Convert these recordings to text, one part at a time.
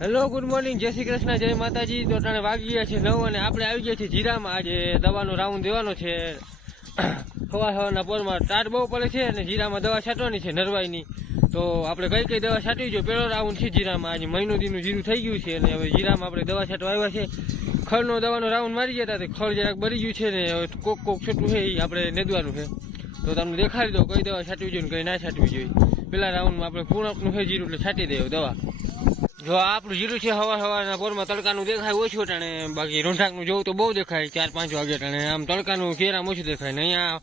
Hello good morning, જય શ્રી કૃષ્ણ, જય માતાજી। તો ત્રણે વાગી ગયા છે 9 અને આપણે આવી ગયા છીએ જીરામાં। આજે દવાનો રાઉન્ડ દેવાનો છે। સવારના પોરમાં ટાટ બહુ પડે છે અને જીરામાં દવા છાંટવાની છે નરવાઈની। તો આપણે કઈ કઈ દવા છાંટવી જોઈએ? પહેલો રાઉન્ડ છે જીરામાં। આજે મહિનો દીનું જીરું થઈ ગયું છે અને હવે જીરામાં આપણે દવા છાંટવા આવ્યા છે। ખળનો દવાનો રાઉન્ડ મારી ગયા હતા, ખળ જરાક બળી ગયું છે ને હવે કોક છોટું છે એ આપણે નેદવાનું છે। તો તમને દેખાડી દો કઈ દવા છાંટવી જોઈએ ને કઈ ના છાંટવી જોઈએ। પેલા રાઉન્ડમાં આપણે પૂર્ણકનું છે જીરું એટલે છાંટી દેવું દવા। જો આપણું જીરું છે સવારના પોરમાં તડકાનું દેખાય ઓછું ટાણે, બાકી રોંઢાકનું જોવું તો બહુ દેખાય 4-5 વાગે ટાણે। આમ તડકાનું કેરામ ઓછું દેખાય ને અહીંયા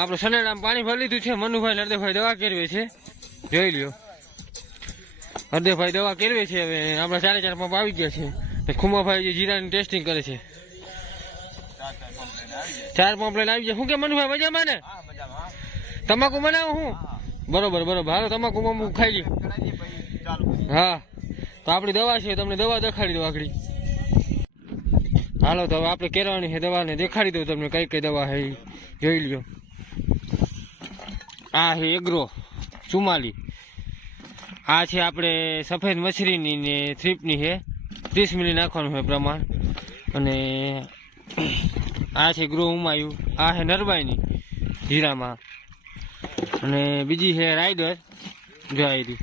આપણે સનેડામાં પાણી ભરી લીધું છે। મનુભાઈ હરદેભાઈ દવા કેરવે છે, જોઈ લ્યો। હરદેભાઈ દવા કેરવે છે। હવે આપણે 4 પંપ આવી ગયા છે। ખુમાભાઈ જે જીરાની ટેસ્ટિંગ કરે છે, 4 પંપ લઈને આવી ગયા। શું કે મનુભાઈ મજામાં ને? તમાકુ બનાવો હું? બરોબર હાલો તમાકુ મમ્મુ ખાઈ લ્યો। હા તો આપણી દવા છે, તમને દવા દેખાડી દો આગળ। હાલો તો હવે આપણે કેરવાની છે દવાને દેખાડી દઉં તમને કઈ કઈ દવા છે જોઈ લ્યો। આ છે એગ્રો 44, આ છે આપણે સફેદ મછરીની ને થ્રીપની છે, 30 મિલી નાખવાનું છે પ્રમાણ। અને આ છે ગ્રો ઉમાયું, આ છે નરવાઈની જીરામાં। અને બીજી છે રાઈડર, જો આવી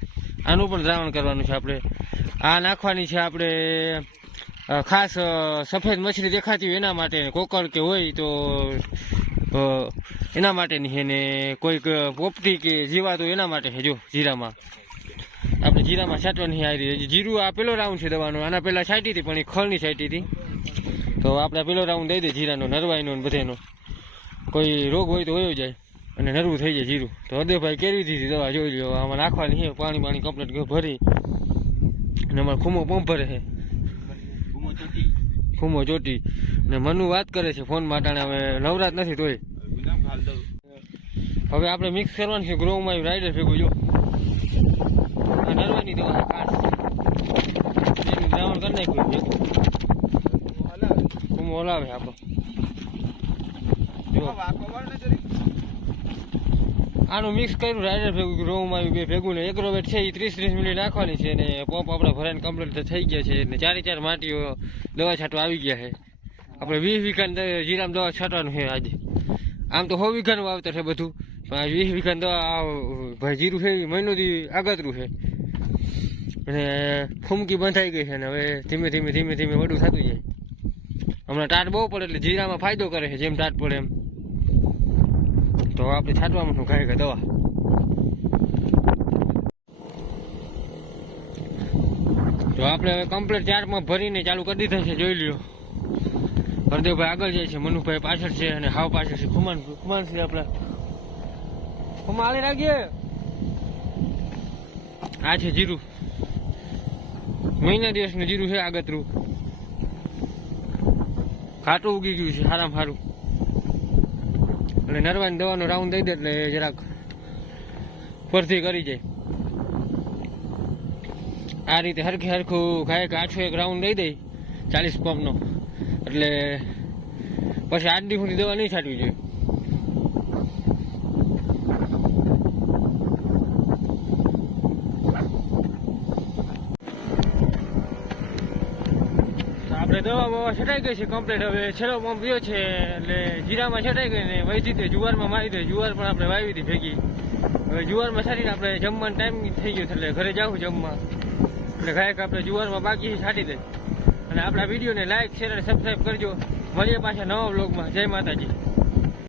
આનું પણ દ્રાવણ કરવાનું છે આપણે। આ નાખવાની છે આપણે ખાસ સફેદ મછલી દેખાતી હોય એના માટે, કોકર કે હોય તો એના માટેની છે ને કોઈક પોપટી કે જીવાતો એના માટે છે। જો જીરામાં આપણે જીરામાં છાંટવાની આવી રહી જીરું। આ પેલો રાઉન્ડ છે દવાનો, આના પહેલાં છાંટી હતી પણ એ ખળની છાંટી હતી। તો આપણે પેલો રાઉન્ડ દઈ દે જીરાનો, નરવાઈનો ને બધાનો, કોઈ રોગ હોય તો વયો જાય અને નરવું થઈ જાય જીરું। તો હરદેવભાઈ કેરવી દીધી દવા, જોઈ લ્યો। આમાં નાખવાની છે, પાણી કમ્પ્લીટ ભરી અને અમારે ખુમો પંપ ભરે છે, ખુમો ચોટી ને મનુ વાત કરે છે ફોન માટે। હવે નવરાત નથી તોય હવે આપણે મિક્સ કરવાનું છે ગ્રોમાં રાઈડર ભેગું। જો આ નરવાની દવા છે ખાસ, એનું દ્રાવણ કરી નાખ્યું ભેગું, ખુમો હલાવે આપણો। જો આનું મિક્સ કર્યું રાઈડર ભેગું ગ્રોમાં બે ભેગું ને એગ્રોવેટ છે એ 30 મિલી નાખવાની છે ને પંપ આપણે ભરાઈને કમ્પ્લીટ થઈ ગયા છે ને 4 માટીઓ દવા છાંટવા આવી ગયા છે। આપણે 20 વીઘાની જીરામાં દવા છાંટવાનું છે આજે। આમ તો 100 વીઘાનું વાવતર છે બધું, પણ આ 20 વીઘાની દવા ભાઈ જીરું છે એ મહિનો દી આગતરું છે અને ફૂમકી બંધાઈ ગઈ છે ને હવે ધીમે ધીમે વડું થતું જાય। હમણાં ટાટ બહુ પડે એટલે જીરામાં ફાયદો કરે છે, જેમ ટાટ પડે એમ। તો આપણે છાંટવામાં શું કાંઈ દવા। તો આપણે હવે કમ્પ્લીટ 4 પંપ ભરીને ચાલુ કરી દીધા છે, જોઈ લ્યો। હરદેવભાઈ આગળ જાય છે, મનુભાઈ પાછળ છે અને હાવ પાછળ છે ખુમાન છે આપણે। ખુમા આલી રાખીએ। આ છે જીરું, મહિના દિવસનું જીરું છે આગતરું, ખાટું ઉગી ગયું છે સારામાં સારું। એટલે નરવાની દવાનો રાઉન્ડ દઈ દે એટલે જરાક ફરથી કરી જાય। આ રીતે હરખું ખાય કે આછો એક રાઉન્ડ દઈ દે 40 પંપનો, એટલે પછી 8 દી સુધી દવા નહીં છાંટવી જોઈએ। આપણે દવા બવા છટાઈ ગઈ છે કમ્પ્લીટ। હવે છેલ્લો પંપ રહ્યો છે એટલે જીરામાં છટાઈ ગઈ ને વહી તે જુવારમાં મારી દે। જુવાર પણ આપણે વાવી હતી ભેગી। હવે જુવારમાં છાંટીને આપણે જમવાનો ટાઈમ થઈ ગયો એટલે ઘરે જાઉં જમવા, એટલે ગાયક આપણે જુવારમાં બાકી છાંટી દે। અને આપણા વિડીયોને લાઈક, શેર અને સબસ્ક્રાઈબ કરજો। મળીએ પાછા નવા વ્લોગમાં। જય માતાજી।